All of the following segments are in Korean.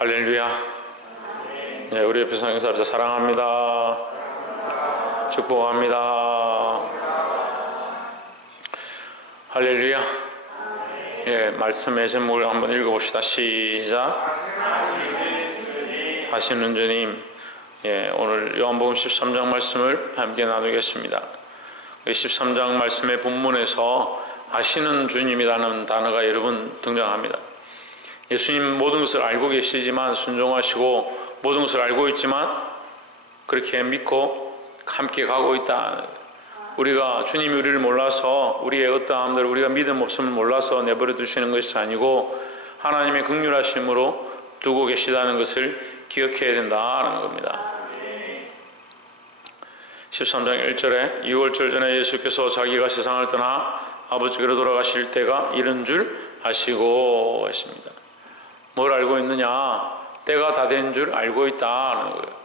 할렐루야. 네, 우리 옆에 성경사를 사랑합니다. 축복합니다. 할렐루야. 예, 말씀의 제목을 한번 읽어봅시다. 시작. 하시는 주님. 예, 오늘 요한복음 13장 말씀을 함께 나누겠습니다. 13장 말씀의 본문에서 하시는 주님이라는 단어가 여러 번 등장합니다. 예수님 모든 것을 알고 계시지만 순종하시고 모든 것을 알고 있지만 그렇게 믿고 함께 가고 있다. 우리가 주님이 우리를 몰라서 우리의 어떠함들 우리가 믿음 없음을 몰라서 내버려 두시는 것이 아니고 하나님의 긍휼하심으로 두고 계시다는 것을 기억해야 된다는 겁니다. 13장 1절에 유월절 전에 예수께서 자기가 세상을 떠나 아버지께로 돌아가실 때가 이른 줄 아시고 했습니다. 뭘 알고 있느냐? 때가 다 된 줄 알고 있다는 거예요.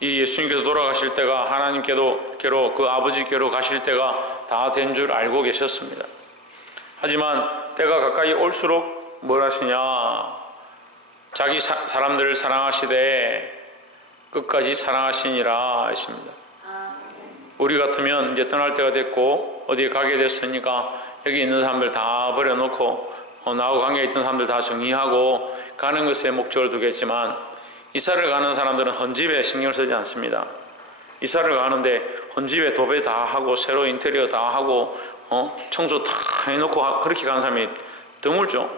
이 예수님께서 돌아가실 때가 하나님께로 그 아버지께로 가실 때가 다 된 줄 알고 계셨습니다. 하지만 때가 가까이 올수록 뭘 하시냐? 자기 사람들을 사랑하시되 끝까지 사랑하시니라 했습니다. 우리 같으면 이제 떠날 때가 됐고 어디에 가게 됐으니까 여기 있는 사람들 다 버려놓고 나하고 관계에 있던 사람들 다 정리하고 가는 것에 목적을 두겠지만 이사를 가는 사람들은 헌집에 신경을 쓰지 않습니다. 이사를 가는데 헌집에 도배 다 하고 새로 인테리어 다 하고 청소 다 해놓고 그렇게 가는 사람이 드물죠.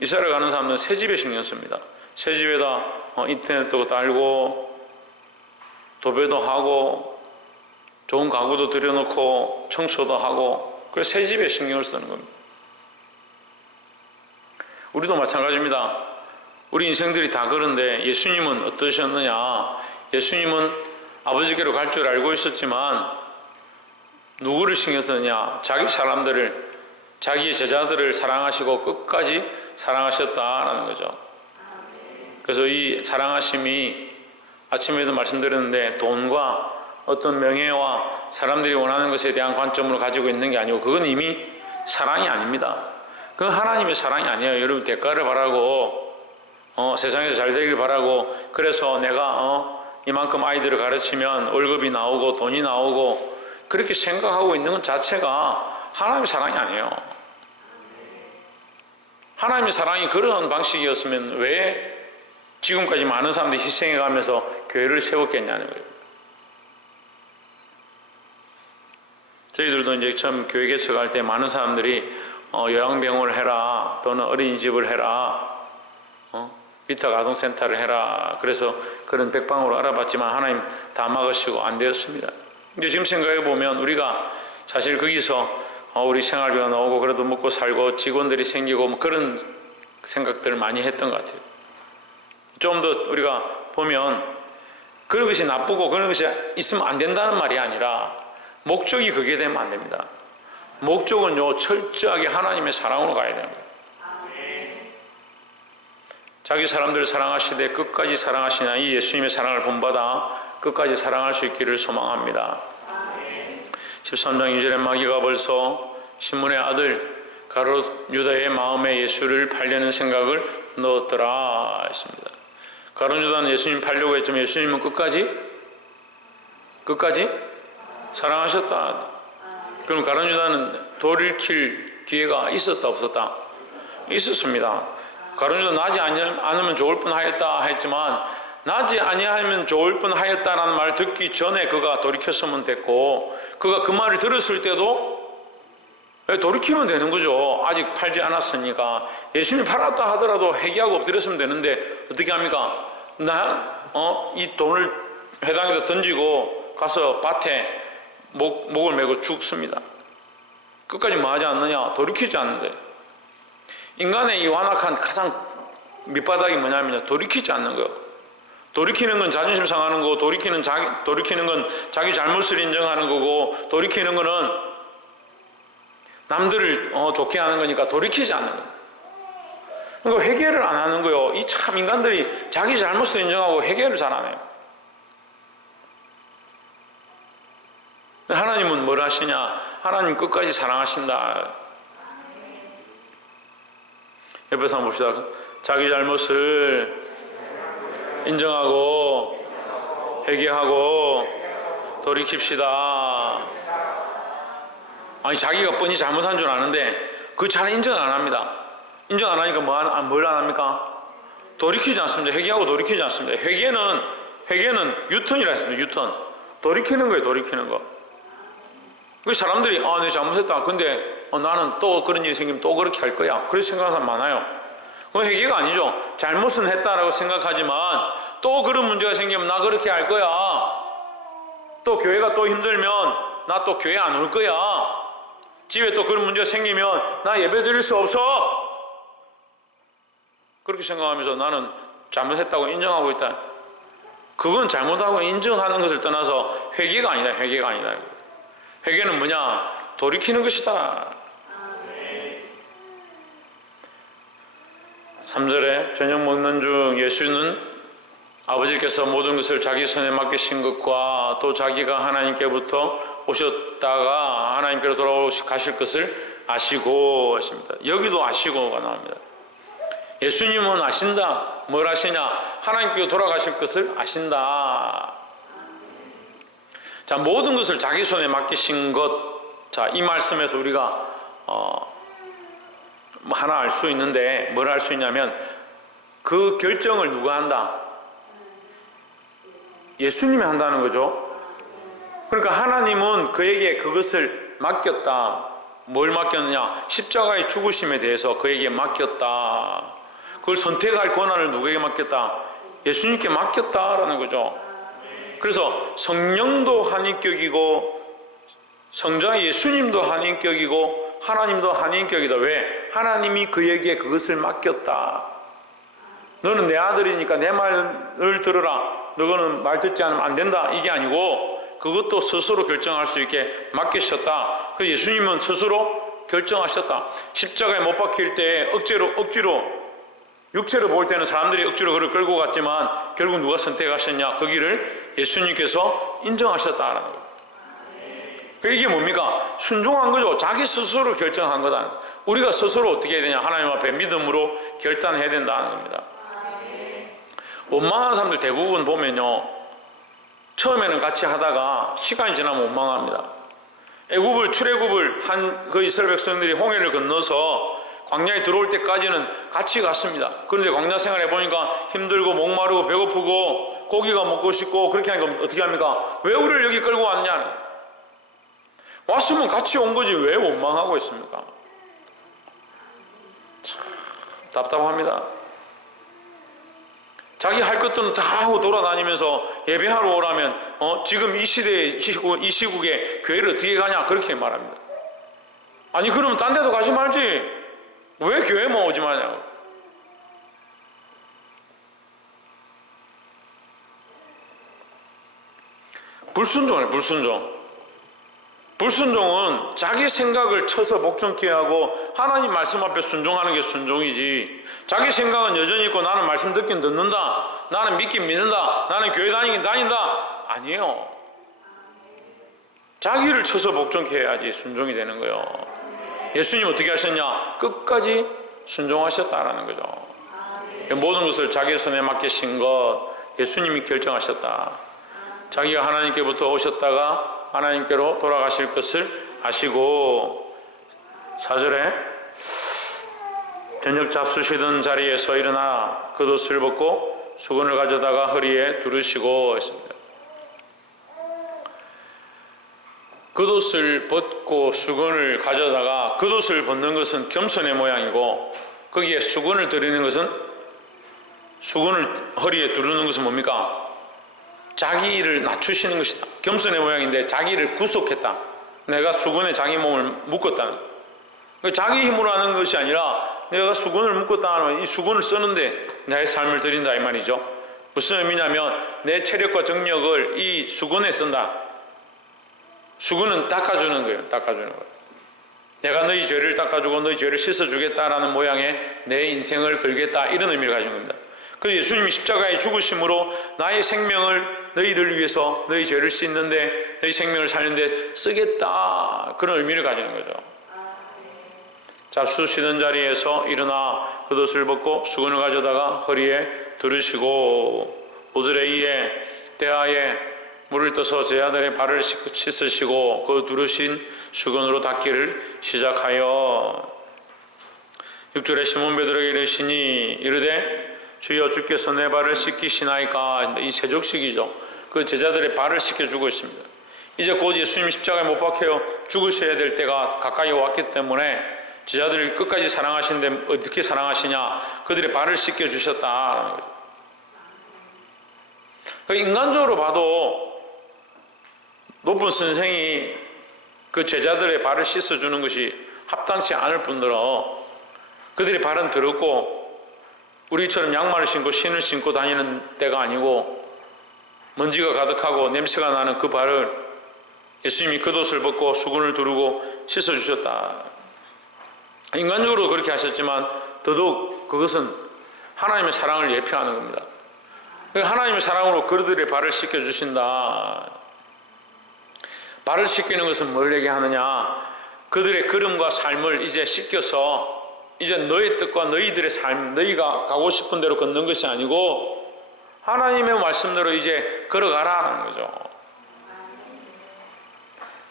이사를 가는 사람들은 새 집에 신경 씁니다. 새 집에다 인터넷도 달고 도배도 하고 좋은 가구도 들여놓고 청소도 하고 그래서 새 집에 신경을 쓰는 겁니다. 우리도 마찬가지입니다. 우리 인생들이 다 그런데 예수님은 어떠셨느냐? 예수님은 아버지께로 갈 줄 알고 있었지만 누구를 신경 썼느냐? 자기 사람들을, 자기의 제자들을 사랑하시고 끝까지 사랑하셨다라는 거죠. 그래서 이 사랑하심이 아침에도 말씀드렸는데 돈과 어떤 명예와 사람들이 원하는 것에 대한 관점으로 가지고 있는 게 아니고 그건 이미 사랑이 아닙니다. 그건 하나님의 사랑이 아니에요. 여러분 대가를 바라고 세상에서 잘 되길 바라고 그래서 내가 이만큼 아이들을 가르치면 월급이 나오고 돈이 나오고 그렇게 생각하고 있는 것 자체가 하나님의 사랑이 아니에요. 하나님의 사랑이 그런 방식이었으면 왜 지금까지 많은 사람들이 희생해가면서 교회를 세웠겠냐는 거예요. 저희들도 이제 처음 교회 개척할 때 많은 사람들이 요양병원을 해라 또는 어린이집을 해라 위탁 아동센터를 해라 그래서 그런 백방으로 알아봤지만 하나님 다 막으시고 안 되었습니다. 근데 지금 생각해 보면 우리가 사실 거기서 우리 생활비가 나오고 그래도 먹고 살고 직원들이 생기고 뭐 그런 생각들을 많이 했던 것 같아요. 좀 더 우리가 보면 그런 것이 나쁘고 그런 것이 있으면 안 된다는 말이 아니라 목적이 그게 되면 안 됩니다. 목적은요 철저하게 하나님의 사랑으로 가야 되는 거예요. 자기 사람들을 사랑하시되 끝까지 사랑하시냐 이 예수님의 사랑을 본받아 끝까지 사랑할 수 있기를 소망합니다. 13장 2절에 마귀가 벌써 시몬의 아들 가롯 유다의 마음에 예수를 팔려는 생각을 넣었더라 했습니다. 가롯 유다는 예수님 팔려고 했지만 예수님은 끝까지 사랑하셨다. 그럼 가룟 유다는 돌이킬 기회가 있었다 없었다? 있었습니다. 가룟 유다 나지 않으면 좋을 뻔하였다 했지만 나지 아니하면 좋을 뻔하였다라는 말을 듣기 전에 그가 돌이켰으면 됐고 그가 그 말을 들었을 때도 돌이키면 되는 거죠. 아직 팔지 않았으니까 예수님이 팔았다 하더라도 회개하고 엎드렸으면 되는데 어떻게 합니까? 이 돈을 회당에다 던지고 가서 밭에 목을 메고 죽습니다. 끝까지 뭐 하지 않느냐? 돌이키지 않는데 인간의 이 완악한 가장 밑바닥이 뭐냐면 돌이키지 않는 거예요. 돌이키는 건 자존심 상하는 거고 돌이키는 건 자기 잘못을 인정하는 거고 돌이키는 거는 남들을 좋게 하는 거니까 돌이키지 않는 거예요. 그러니까 회개를 안 하는 거예요. 이 참 인간들이 자기 잘못을 인정하고 회개를 잘 안 해요. 하나님은 뭘 하시냐? 하나님 끝까지 사랑하신다. 옆에서 한번 봅시다. 자기 잘못을 인정하고 회개하고 돌이킵시다. 아니, 자기가 뻔히 잘못한 줄 아는데 그 잘 인정 안 합니다. 인정 안 하니까 뭘 안 합니까? 돌이키지 않습니다. 회개하고 돌이키지 않습니다. 회개는 유턴이라 했습니다. 유턴. 돌이키는 거예요. 돌이키는 거. 그 사람들이 내가 잘못했다. 근데 나는 또 그런 일이 생기면 또 그렇게 할 거야. 그렇게 생각하는 사람 많아요. 그건 회개가 아니죠. 잘못은 했다라고 생각하지만 또 그런 문제가 생기면 나 그렇게 할 거야. 또 교회가 또 힘들면 나 또 교회 안 올 거야. 집에 또 그런 문제가 생기면 나 예배 드릴 수 없어. 그렇게 생각하면서 나는 잘못했다고 인정하고 있다. 그건 잘못하고 인정하는 것을 떠나서 회개가 아니다. 회개가 아니다. 회개는 뭐냐? 돌이키는 것이다. 3절에 저녁 먹는 중 예수는 아버지께서 모든 것을 자기 손에 맡기신 것과 또 자기가 하나님께부터 오셨다가 하나님께로 돌아가실 것을 아시고 하십니다. 여기도 아시고가 나옵니다. 예수님은 아신다. 뭘 아시냐? 하나님께로 돌아가실 것을 아신다. 자, 모든 것을 자기 손에 맡기신 것. 자, 이 말씀에서 우리가 하나 알 수 있는데 뭘 알 수 있냐면 그 결정을 누가 한다? 예수님이 한다는 거죠. 그러니까 하나님은 그에게 그것을 맡겼다. 뭘 맡겼느냐? 십자가의 죽으심에 대해서 그에게 맡겼다. 그걸 선택할 권한을 누구에게 맡겼다? 예수님께 맡겼다라는 거죠. 그래서 성령도 한 인격이고 성자 예수님도 한 인격이고 하나님도 한 인격이다. 왜? 하나님이 그에게 그것을 맡겼다. 너는 내 아들이니까 내 말을 들으라. 너는 말 듣지 않으면 안 된다. 이게 아니고 그것도 스스로 결정할 수 있게 맡기셨다. 그래서 예수님은 스스로 결정하셨다. 십자가에 못 박힐 때 억지로 육체로 볼 때는 사람들이 억지로 그를 끌고 갔지만 결국 누가 선택하셨냐? 그 길을 예수님께서 인정하셨다라는 거예요. 이게 뭡니까? 순종한 거죠. 자기 스스로 결정한 거다. 우리가 스스로 어떻게 해야 되냐? 하나님 앞에 믿음으로 결단해야 된다는 겁니다. 원망하는 사람들 대부분 보면요, 처음에는 같이 하다가 시간이 지나면 원망합니다. 출애굽을 한 그 이스라엘 백성들이 홍해를 건너서 광야에 들어올 때까지는 같이 갔습니다. 그런데 광야 생활해 보니까 힘들고 목마르고 배고프고 고기가 먹고 싶고 그렇게 하니까 어떻게 합니까? 왜 우리를 여기 끌고 왔냐? 왔으면 같이 온 거지 왜 원망하고 있습니까? 참 답답합니다. 자기 할 것들은 다 하고 돌아다니면서 예배하러 오라면 지금 이 시대에 이 시국에 교회를 어떻게 가냐 그렇게 말합니다. 아니 그러면 딴 데도 가지 말지 왜 교회만 오지 마냐고. 불순종이에요. 불순종은 자기 생각을 쳐서 복종케 하고 하나님 말씀 앞에 순종하는 게 순종이지, 자기 생각은 여전히 있고 나는 말씀 듣긴 듣는다, 나는 믿긴 믿는다, 나는 교회 다니긴 다닌다, 아니에요. 자기를 쳐서 복종케 해야지 순종이 되는 거예요. 예수님 어떻게 하셨냐? 끝까지 순종하셨다라는 거죠. 모든 것을 자기 손에 맡기신 것 예수님이 결정하셨다. 자기가 하나님께부터 오셨다가 하나님께로 돌아가실 것을 아시고, 4절에 저녁 잡수시던 자리에서 일어나 겉옷을 벗고 수건을 가져다가 허리에 두르시고 했습니다. 겉옷을 벗고 수건을 가져다가, 겉옷을 벗는 것은 겸손의 모양이고 거기에 수건을 드리는 것은, 수건을 허리에 두르는 것은 뭡니까? 자기를 낮추시는 것이다. 겸손의 모양인데 자기를 구속했다. 내가 수건에 자기 몸을 묶었다는, 자기 힘으로 하는 것이 아니라 내가 수건을 묶었다 하면 이 수건을 쓰는데 나의 삶을 드린다 이 말이죠. 무슨 의미냐면 내 체력과 정력을 이 수건에 쓴다. 수건은 닦아주는 거예요. 닦아주는 거예요. 내가 너희 죄를 닦아주고 너희 죄를 씻어주겠다라는 모양의 내 인생을 걸겠다, 이런 의미를 가진 겁니다. 그래서 예수님이 십자가의 죽으심으로 나의 생명을 너희를 위해서 너희 죄를 씻는데, 너희 생명을 살리는데 쓰겠다, 그런 의미를 가지는 거죠. 잡수시던 자리에서 일어나 겉옷을 벗고 수건을 가져다가 허리에 두르시고 오드레이에 대하에 물을 떠서 제자들의 발을 씻으시고 그 두르신 수건으로 닦기를 시작하여 6절에 시몬 베드로에게 이르시니 이르되 주여 주께서 내 발을 씻기시나이까. 이 세족식이죠. 그 제자들의 발을 씻겨주고 있습니다. 이제 곧 예수님 십자가에 못 박혀 죽으셔야 될 때가 가까이 왔기 때문에 제자들을 끝까지 사랑하시는데 어떻게 사랑하시냐, 그들의 발을 씻겨주셨다. 인간적으로 봐도 높은 선생이 그 제자들의 발을 씻어주는 것이 합당치 않을 뿐더러 그들의 발은 더럽고 우리처럼 양말을 신고 신을 신고 다니는 때가 아니고 먼지가 가득하고 냄새가 나는 그 발을 예수님이 겉옷을 벗고 수건을 두르고 씻어주셨다. 인간적으로 그렇게 하셨지만 더더욱 그것은 하나님의 사랑을 예표하는 겁니다. 하나님의 사랑으로 그들의 발을 씻겨주신다. 발을 씻기는 것은 뭘 얘기하느냐, 그들의 걸음과 삶을 이제 씻겨서 이제 너의 뜻과 너희들의 삶, 너희가 가고 싶은 대로 걷는 것이 아니고 하나님의 말씀대로 이제 걸어가라는 거죠.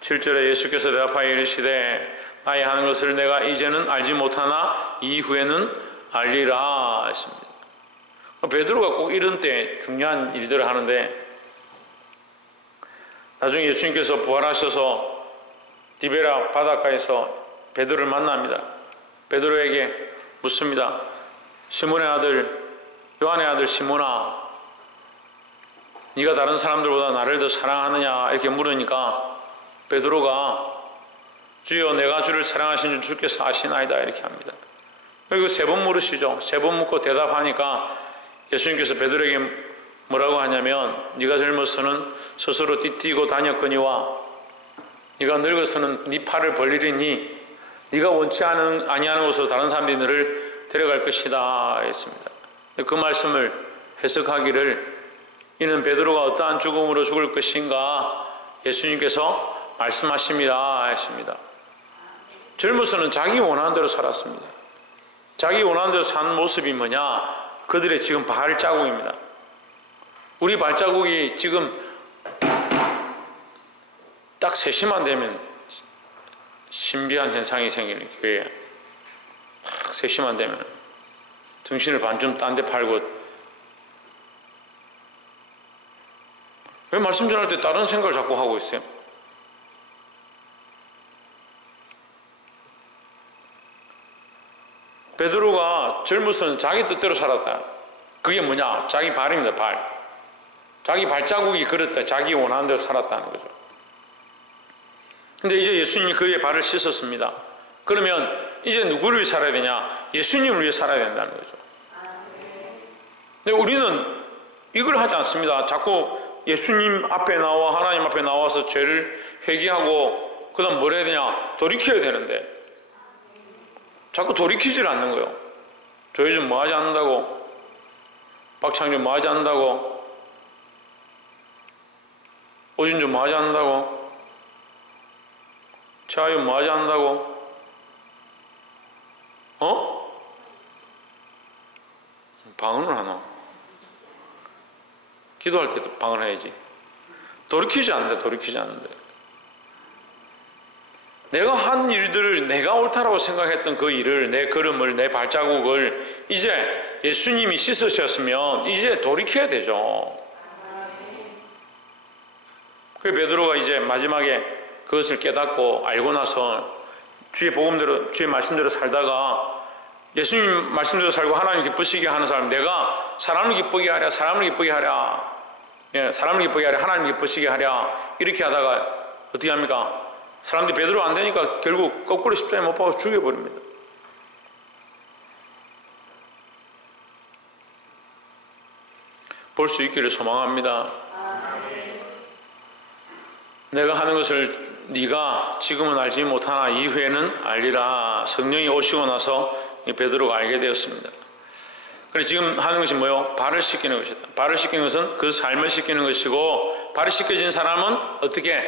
7절에 예수께서 대답하여 이르시되 나의 하는 것을 내가 이제는 알지 못하나 이후에는 알리라 했습니다. 베드로가 꼭 이런 때 중요한 일들을 하는데, 나중에 예수님께서 부활하셔서 디베라 바닷가에서 베드로를 만납니다. 베드로에게 묻습니다. 시몬의 아들, 요한의 아들 시몬아, 네가 다른 사람들보다 나를 더 사랑하느냐 이렇게 물으니까 베드로가 주여 내가 주를 사랑하신 줄 주께서 아시나이다 이렇게 합니다. 그리고 세 번 물으시죠. 세 번 묻고 대답하니까 예수님께서 베드로에게 뭐라고 하냐면 네가 젊어서는 스스로 띠뛰고 다녔거니와 네가 늙어서는 네 팔을 벌리리니 네가 원치 아니하는 곳으로 다른 사람들이 너를 데려갈 것이다 했습니다. 그 말씀을 해석하기를 이는 베드로가 어떠한 죽음으로 죽을 것인가 예수님께서 말씀하십니다 했습니다. 젊어서는 자기 원하는 대로 살았습니다. 자기 원하는 대로 산 모습이 뭐냐? 그들의 지금 발자국입니다. 우리 발자국이 지금 딱 3시만 되면 신비한 현상이 생기는 교회에 3시만 되면 정신을 반쯤 딴 데 팔고, 왜 말씀 전할 때 다른 생각을 자꾸 하고 있어요? 베드로가 젊어서는 자기 뜻대로 살았다. 그게 뭐냐? 자기 발입니다. 발. 자기 발자국이 그렇다. 자기 원하는 대로 살았다는 거죠. 근데 이제 예수님이 그의 발을 씻었습니다. 그러면 이제 누구를 위해 살아야 되냐? 예수님을 위해 살아야 된다는 거죠. 근데 우리는 이걸 하지 않습니다. 자꾸 예수님 앞에 나와 하나님 앞에 나와서 죄를 회개하고 그 다음 뭘 해야 되냐? 돌이켜야 되는데 자꾸 돌이키질 않는 거예요. 조혜준 뭐 하지 않는다고? 박창준 뭐 하지 않는다고? 오진주 뭐 하지 않는다고? 최하윤 뭐 하지 않는다고? 방언을 하나? 기도할 때도 방언을 해야지. 돌이키지 않는데, 돌이키지 않는데. 내가 한 일들을 내가 옳다라고 생각했던 그 일을, 내 걸음을, 내 발자국을 이제 예수님이 씻으셨으면 이제 돌이켜야 되죠. 그래서 베드로가 이제 마지막에 그것을 깨닫고 알고 나서 주의 복음대로, 주의 말씀대로 살다가 예수님 말씀대로 살고 하나님 기쁘시게 하는 사람, 내가 사람을 기쁘게 하랴, 사람을 기쁘게 하랴, 사람을 기쁘게 하랴, 하나님 기쁘시게 하랴 이렇게 하다가 어떻게 합니까? 사람들이 베드로 안 되니까 결국 거꾸로 십자가에 못 박아서 죽여버립니다. 볼 수 있기를 소망합니다. 내가 하는 것을 네가 지금은 알지 못하나 이후에는 알리라. 성령이 오시고 나서 베드로가 알게 되었습니다. 그래서 지금 하는 것이 뭐요? 발을 씻기는 것이다. 발을 씻기는 것은 그 삶을 씻기는 것이고, 발이 씻겨진 사람은 어떻게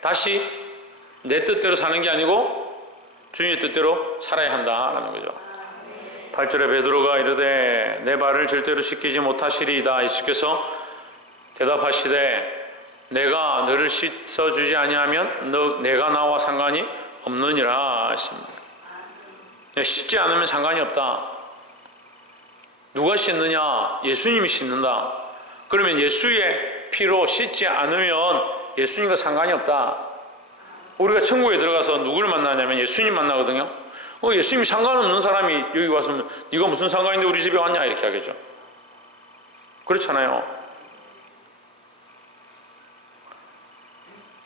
다시 내 뜻대로 사는 게 아니고 주님의 뜻대로 살아야 한다라는 거죠. 8절에 베드로가 이르되 내 발을 절대로 씻기지 못하시리이다. 예수께서 대답하시되 내가 너를 씻어주지 아니하면 내가 나와 상관이 없느니라 하십니다. 씻지 않으면 상관이 없다. 누가 씻느냐? 예수님이 씻는다. 그러면 예수의 피로 씻지 않으면 예수님과 상관이 없다. 우리가 천국에 들어가서 누구를 만나냐면 예수님 만나거든요. 예수님이 상관없는 사람이 여기 와서 네가 무슨 상관인데 우리 집에 왔냐 이렇게 하겠죠. 그렇잖아요.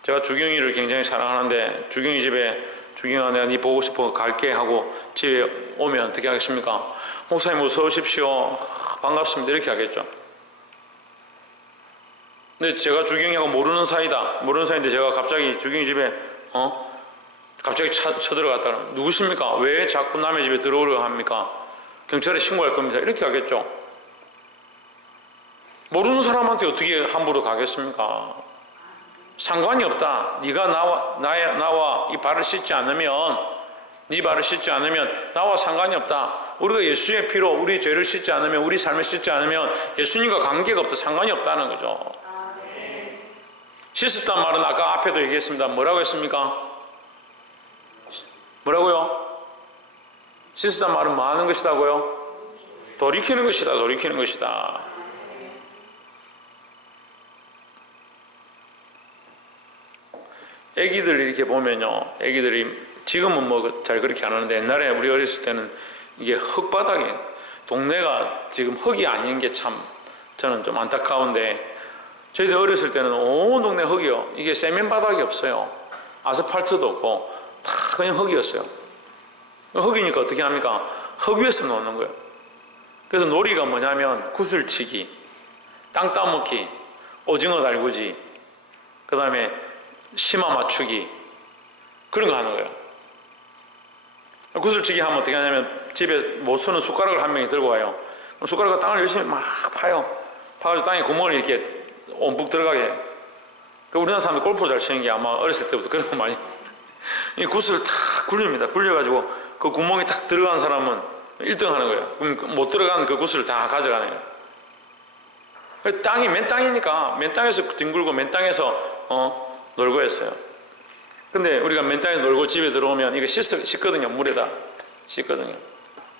제가 주경이를 굉장히 사랑하는데 주경이 집에 주경아 내가 네 보고 싶어 갈게 하고 집에 오면 어떻게 하겠습니까? 목사님 어서 오십시오. 반갑습니다 이렇게 하겠죠. 근데 제가 주경이하고 모르는 사이인데 제가 갑자기 주경이 집에 갑자기 쳐들어갔다 그러면 누구십니까? 왜 자꾸 남의 집에 들어오려고 합니까? 경찰에 신고할 겁니다 이렇게 하겠죠. 모르는 사람한테 어떻게 함부로 가겠습니까? 상관이 없다. 네가 나와 이 발을 씻지 않으면 네 발을 씻지 않으면 나와 상관이 없다. 우리가 예수의 피로 우리 죄를 씻지 않으면 우리 삶을 씻지 않으면 예수님과 관계가 없다. 상관이 없다는 거죠. 씻었단 말은 아까 앞에도 얘기했습니다. 뭐라고 했습니까? 뭐라고요? 씻었단 말은 뭐 하는 것이다고요? 돌이키는 것이다. 돌이키는 것이다. 애기들 이렇게 보면요, 애기들이 지금은 뭐 잘 그렇게 안 하는데 옛날에 우리 어렸을 때는 이게 흙바닥에 동네가 지금 흙이 아닌 게 참 저는 좀 안타까운데 저희들 어렸을 때는 온 동네 흙이요. 이게 세면 바닥이 없어요. 아스팔트도 없고 다 그냥 흙이었어요. 흙이니까 어떻게 합니까? 흙 위에서 노는 거예요. 그래서 놀이가 뭐냐면 구슬치기, 땅 따먹기, 오징어 달구지, 그 다음에 심화 맞추기 그런 거 하는 거예요. 구슬치기 하면 어떻게 하냐면 집에 못 쓰는 숟가락을 한 명이 들고 와요. 그럼 숟가락과 땅을 열심히 막 파요. 파가지고 땅에 구멍을 이렇게 온북 들어가게. 우리나라 사람들 골프 잘 치는 게 아마 어렸을 때부터 그런 거 많이 이 구슬을 탁 굴립니다. 굴려가지고 그 구멍이 탁 들어간 사람은 1등 하는 거예요. 그럼 못 들어간 그 구슬을 다 가져가는 거예요. 땅이 맨 땅이니까 맨 땅에서 뒹굴고 맨 땅에서 놀고 했어요. 근데 우리가 맨 땅에 놀고 집에 들어오면 이거 씻거든요. 물에다 씻거든요.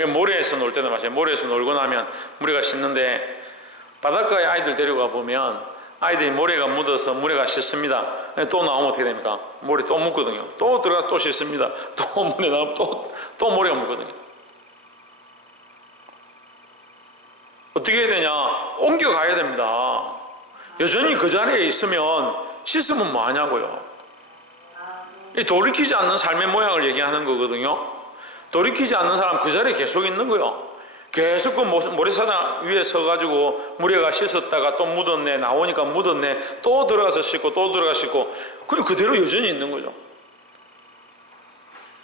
모래에서 놀 때도 마찬가지예요. 모래에서 놀고 나면 물에가 씻는데 바닷가에 아이들 데려가 보면 아이들이 모래가 묻어서 물에가 씻습니다. 또 나오면 어떻게 됩니까? 모래 또 묻거든요. 또 들어가서 또 씻습니다. 또 물에 나오면 또 모래가 묻거든요. 어떻게 해야 되냐? 옮겨가야 됩니다. 여전히 그 자리에 있으면 씻으면 뭐 하냐고요. 이 돌이키지 않는 삶의 모양을 얘기하는 거거든요. 돌이키지 않는 사람 그 자리에 계속 있는 거예요. 계속 그 모래사장 위에 서가지고 물에가 씻었다가 또 묻었네, 나오니까 묻었네, 또 들어가서 씻고 또 들어가서 씻고 그냥 그대로 여전히 있는 거죠.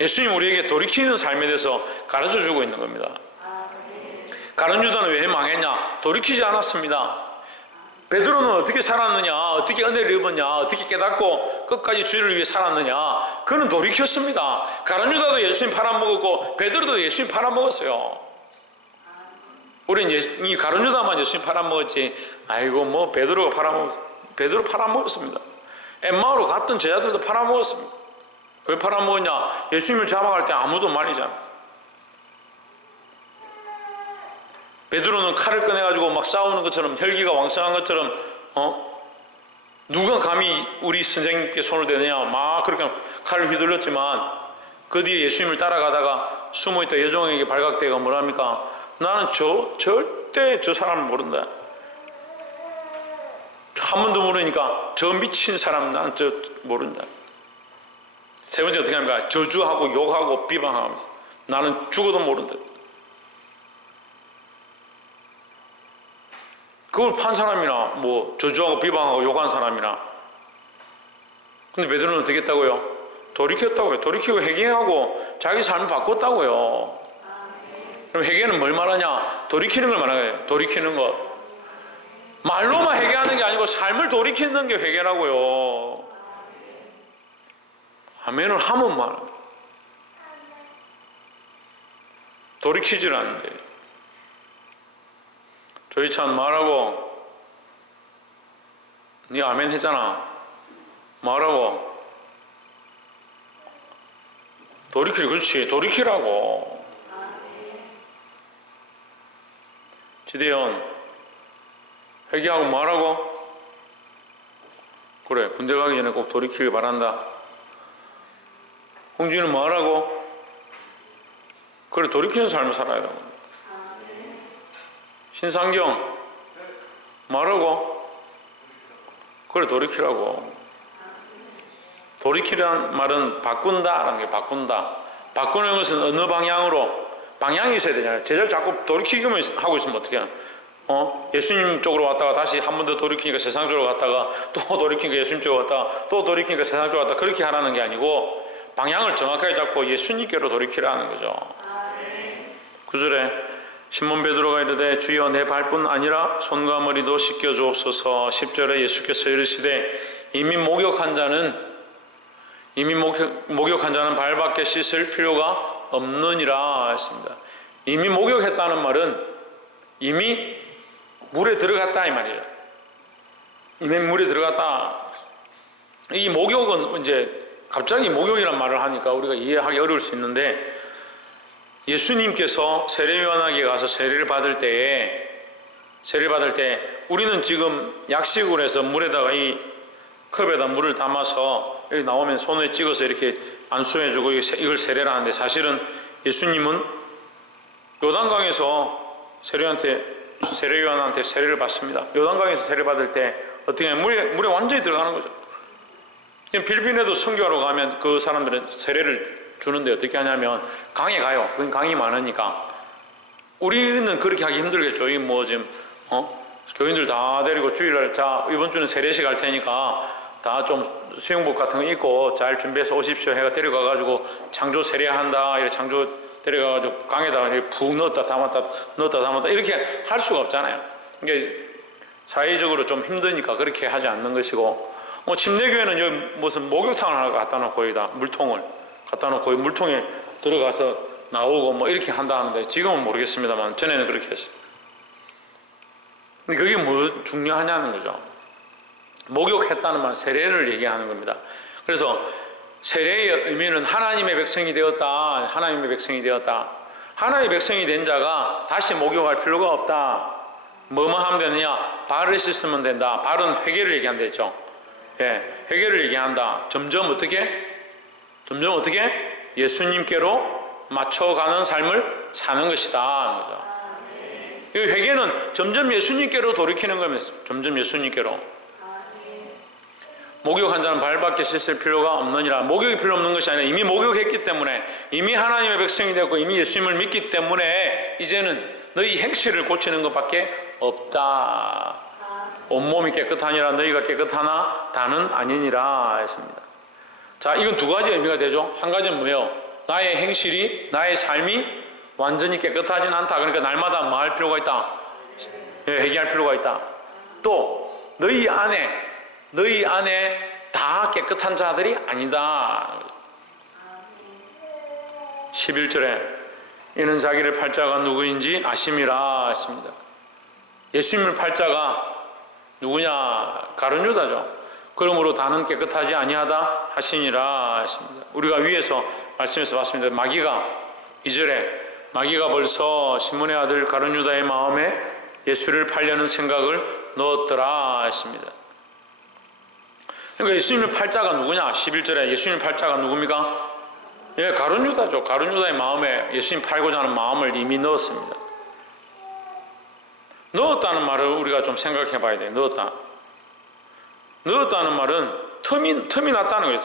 예수님 우리에게 돌이키는 삶에 대해서 가르쳐주고 있는 겁니다. 가룟 유다는 왜 망했냐? 돌이키지 않았습니다. 베드로는 어떻게 살았느냐? 어떻게 은혜를 입었냐? 어떻게 깨닫고 끝까지 주를 위해 살았느냐? 그는 돌이켰습니다. 가룟 유다도 예수님 팔아먹었고 베드로도 예수님 팔아먹었어요. 우리는 이 가룟 유다만 예수님 팔아먹었지 아이고 뭐 베드로가 베드로 팔아먹었습니다. 엠마오로 갔던 제자들도 팔아먹었습니다. 왜 팔아먹었냐? 예수님을 잡아갈 때 아무도 말리지 않았어요. 베드로는 칼을 꺼내가지고 막 싸우는 것처럼 혈기가 왕성한 것처럼 누가 감히 우리 선생님께 손을 대느냐 막 그렇게 칼을 휘둘렀지만 그 뒤에 예수님을 따라가다가 숨어있다 여종에게 발각되가 뭐랍니까? 나는 절대 저 사람을 모른다. 한 번도 모르니까 저 미친 사람 나는 저 모른다. 세 번째 어떻게 합니까? 저주하고 욕하고 비방하면서 나는 죽어도 모른다. 그걸 판 사람이나 뭐 저주하고 비방하고 욕한 사람이나 근데 베드로는 어떻게 했다고요? 돌이켰다고요. 돌이키고 회개하고 자기 삶을 바꿨다고요. 그럼 회개는 뭘 말하냐? 돌이키는 걸 말하는 거예요. 돌이키는 것 말로만 회개하는 게 아니고 삶을 돌이키는 게 회개라고요. 아멘을 하면 말합니다. 돌이키질 않는데. 조이찬 말하고, 네 아멘 했잖아. 말하고. 돌이키리, 그렇지. 돌이키라고. 지대현, 회개하고 말하고. 그래, 군대 가기 전에 꼭 돌이키길 바란다. 홍준이는 말하고. 그래, 돌이키는 삶을 살아야 되고. 신상경, 말하고. 그래, 돌이키라고. 돌이키라는 말은 바꾼다라는 게 바꾼다. 바꾸는 것은 어느 방향으로, 방향이 있어야 되잖아요. 제자를 자꾸 돌이키기만 하고 있으면 어떻게 하나? 예수님 쪽으로 왔다가 다시 한 번 더 돌이키니까 세상 쪽으로 갔다가 또 돌이키니까 예수님 쪽으로 갔다가 또 돌이키니까 세상 쪽으로 갔다가 그렇게 하라는 게 아니고 방향을 정확하게 잡고 예수님께로 돌이키라는 거죠. 9절에 시몬 베드로가 이르되 주여 내 발뿐 아니라 손과 머리도 씻겨 주옵소서. 10절에 예수께서 이르시되 이미 목욕한 자는 발밖에 씻을 필요가 없느니라 했습니다. 이미 목욕했다는 말은 이미 물에 들어갔다 이 말이에요. 이미 물에 들어갔다. 이 목욕은 이제 갑자기 목욕이란 말을 하니까 우리가 이해하기 어려울 수 있는데, 예수님께서 세례요한에게 가서 세례를 받을 때 우리는 지금 약식으로 해서 물에다가 이 컵에다 물을 담아서 여기 나오면 손에 찍어서 이렇게 안수해주고 이걸 세례를 하는데, 사실은 예수님은 요단강에서 세례요한한테 세례를 받습니다. 요단강에서 세례 받을 때 어떻게 하면 물에 완전히 들어가는 거죠. 필리핀에도 선교하러 가면 그 사람들은 세례를 주는데 어떻게 하냐면 강에 가요. 그건 강이 많으니까. 우리는 그렇게 하기 힘들겠죠. 이 뭐 지금 교인들 다 데리고 주일날 자 이번 주는 세례식 할 테니까 다 좀 수영복 같은 거 입고 잘 준비해서 오십시오 해가 데려가가지고 창조 세례한다. 이렇게 창조 데려가가지고 강에다가 이렇게 푹 넣었다 담았다 이렇게 할 수가 없잖아요. 이게 사회적으로 좀 힘드니까 그렇게 하지 않는 것이고, 침례교회는 여기 무슨 목욕탕을 하나 갖다 놓고 여기다 물통을 갖다 놓고 물통에 들어가서 나오고 뭐 이렇게 한다 하는데, 지금은 모르겠습니다만 전에는 그렇게 했어요. 근데 그게 뭐 중요하냐는 거죠. 목욕했다는 말은 세례를 얘기하는 겁니다. 그래서 세례의 의미는 하나님의 백성이 되었다. 하나님의 백성이 되었다. 하나님의 백성이 된 자가 다시 목욕할 필요가 없다. 뭐만 하면 되느냐? 발을 씻으면 된다. 발은 회개를 얘기한다 했죠. 예, 회개를 얘기한다. 점점 어떻게? 예수님께로 맞춰가는 삶을 사는 것이다. 이 회개는 점점 예수님께로 돌이키는 겁니다. 점점 예수님께로. 목욕한 자는 발밖에 씻을 필요가 없느니라. 목욕이 필요 없는 것이 아니라 이미 목욕했기 때문에, 이미 하나님의 백성이 되었고 이미 예수님을 믿기 때문에 이제는 너희 행실을 고치는 것밖에 없다. 온몸이 깨끗하니라 너희가 깨끗하나 다는 아니니라 했습니다. 자, 이건 두 가지 의미가 되죠. 한 가지는 뭐예요? 나의 행실이, 나의 삶이 완전히 깨끗하진 않다. 그러니까 날마다 뭐 할 필요가 있다? 회개할 필요가 있다. 또 너희 안에 다 깨끗한 자들이 아니다. 11절에 이는 자기를 팔자가 누구인지 아심이라 했습니다. 예수님을 팔자가 누구냐? 가룟 유다죠. 그러므로 다는 깨끗하지 아니하다 하시니라 했습니다. 우리가 위에서 말씀에서 봤습니다. 마귀가 2절에 마귀가 벌써 시몬의 아들 가룟 유다의 마음에 예수를 팔려는 생각을 넣었더라 했습니다. 그러니까 예수님의 팔자가 누구냐? 11절에 예수님 팔자가 누굽니까? 예, 가룟 유다죠. 가룟 유다의 마음에 예수님 팔고자 하는 마음을 이미 넣었습니다. 넣었다는 말을 우리가 좀 생각해 봐야 돼요. 넣었다는 말은 틈이 났다는 거예요.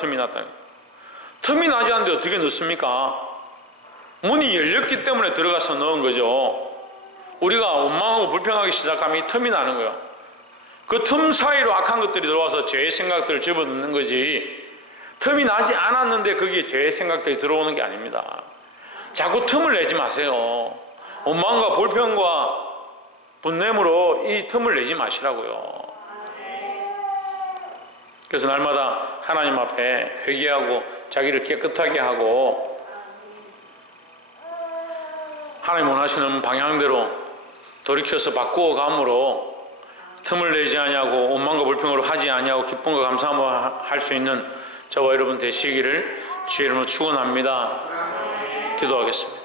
틈이 나지 않는데 어떻게 넣습니까? 문이 열렸기 때문에 들어가서 넣은 거죠. 우리가 원망하고 불평하기 시작하면 이 틈이 나는 거예요. 그 틈 사이로 악한 것들이 들어와서 죄의 생각들을 집어넣는 거지, 틈이 나지 않았는데 거기에 죄의 생각들이 들어오는 게 아닙니다. 자꾸 틈을 내지 마세요. 원망과 불평과 분냄으로 이 틈을 내지 마시라고요. 그래서 날마다 하나님 앞에 회개하고 자기를 깨끗하게 하고 하나님 원하시는 방향대로 돌이켜서 바꾸어 감으로 틈을 내지 아니하고 원망과 불평으로 하지 아니하고 기쁨과 감사함을 할 수 있는 저와 여러분 되시기를 주의 이름으로 축원합니다. 기도하겠습니다.